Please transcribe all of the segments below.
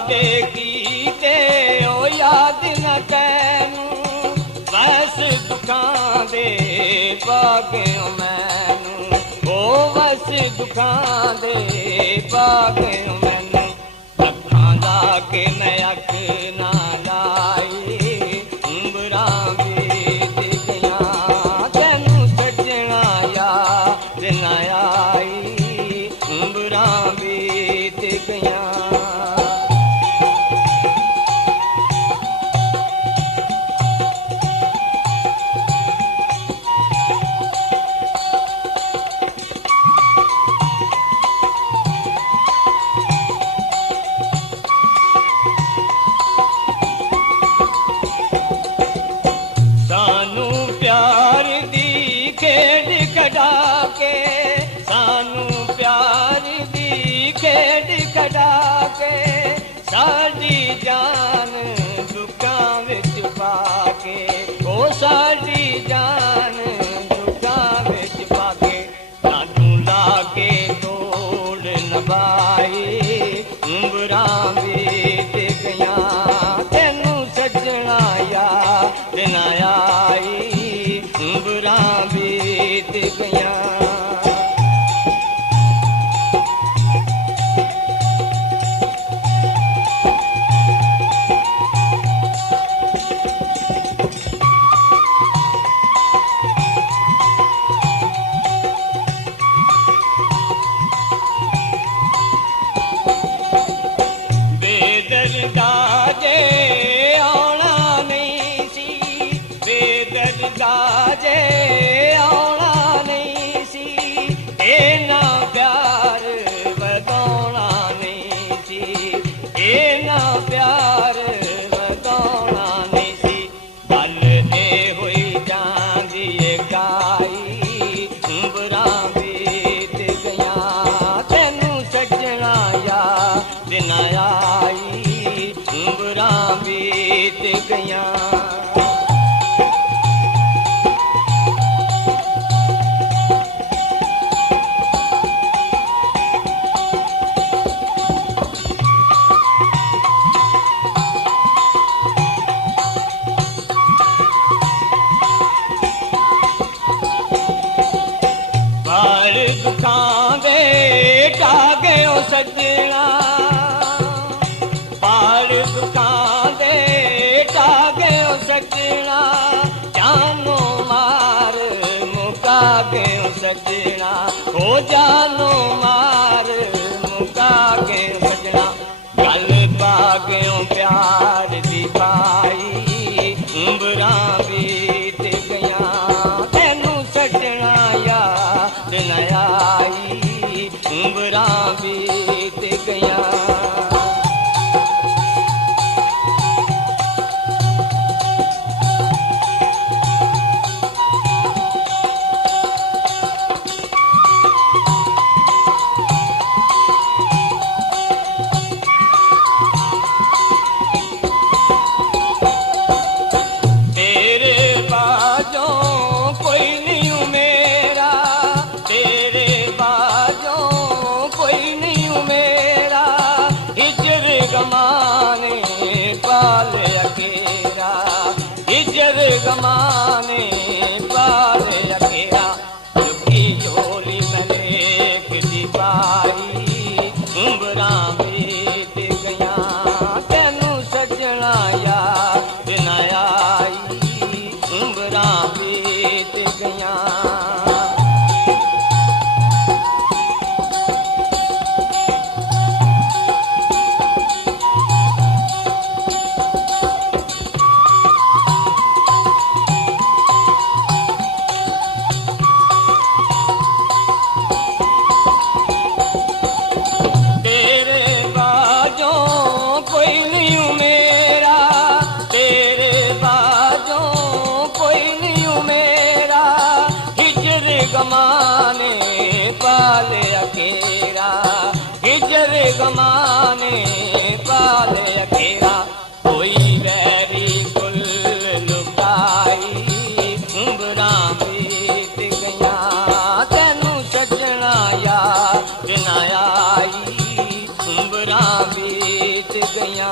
वादे कीते ओ याद न तैनू वैस दुखां दे पागियो मैनू ओ वैस दुखां दे पागियो मैनू अखां ला के मैं अख ना लाई उम्रां बीत गईयां तैनू सजना याद न आई उम्रां बीत गईयां। सानू प्यार दी खेड कढा के सानू प्यार दी खेड कढा के साडी जान दुखां विच पाके ओ साडी जान दुखां विच पाके सानू लाके तोड़ नभाई उम्रां बीत गईयां तैनू सजना याद न आई उम्रां बीत गईयां। बेदर्दा जे आउणा नहीं सी बेदर्दा जे आउणा नहीं सी इन्ना प्यार वधाउणा नहीं सी इन्ना प्यार वधाउणा नहीं सी गल ते होई जांदी ए गाई उम्रां बीत गईयां तैनू सजना याद न आई उम्रां बीत गईयां। बाल दुखां दे टागे ओ सजना बाल दुखां दे टागे ओ सजना जानो मार मुका के ओ सजना ओ जानो मार मुका के ओ सजना गल पागियो प्यार दी पाई उम्रां बीत गईयां तैनू सजना याद न आई उम्रां बीत गईयां। तेरे बाजों कोई नहीं मेरा तेरे बाजों कोई नहीं मेरा हिजर गमाने पाल अकेरा हिजर गमाने पाल अकेरा दुखी झोली में लेक दी पाई उम्रां बीत गईयां तैनू सजना याद न आई उम्रां बीत गईयां। तेरे बाजों कोई नहीं मेरा तेरे बाजों कोई नहीं मेरा हिजर गमाने पाल अकेरा हिजर गमाने पाल अकेरा कोई वैरी कुल लुकाई उम्रां बीत गईयां तैनू सजना याद न आई उम्रां बीत विच गया।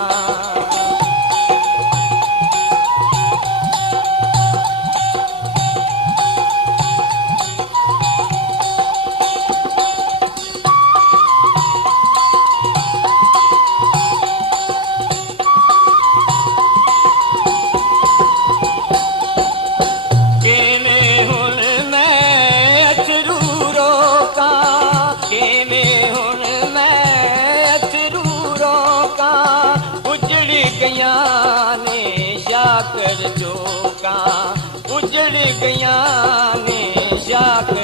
शाकर चौका उजड़ गया ने शाकर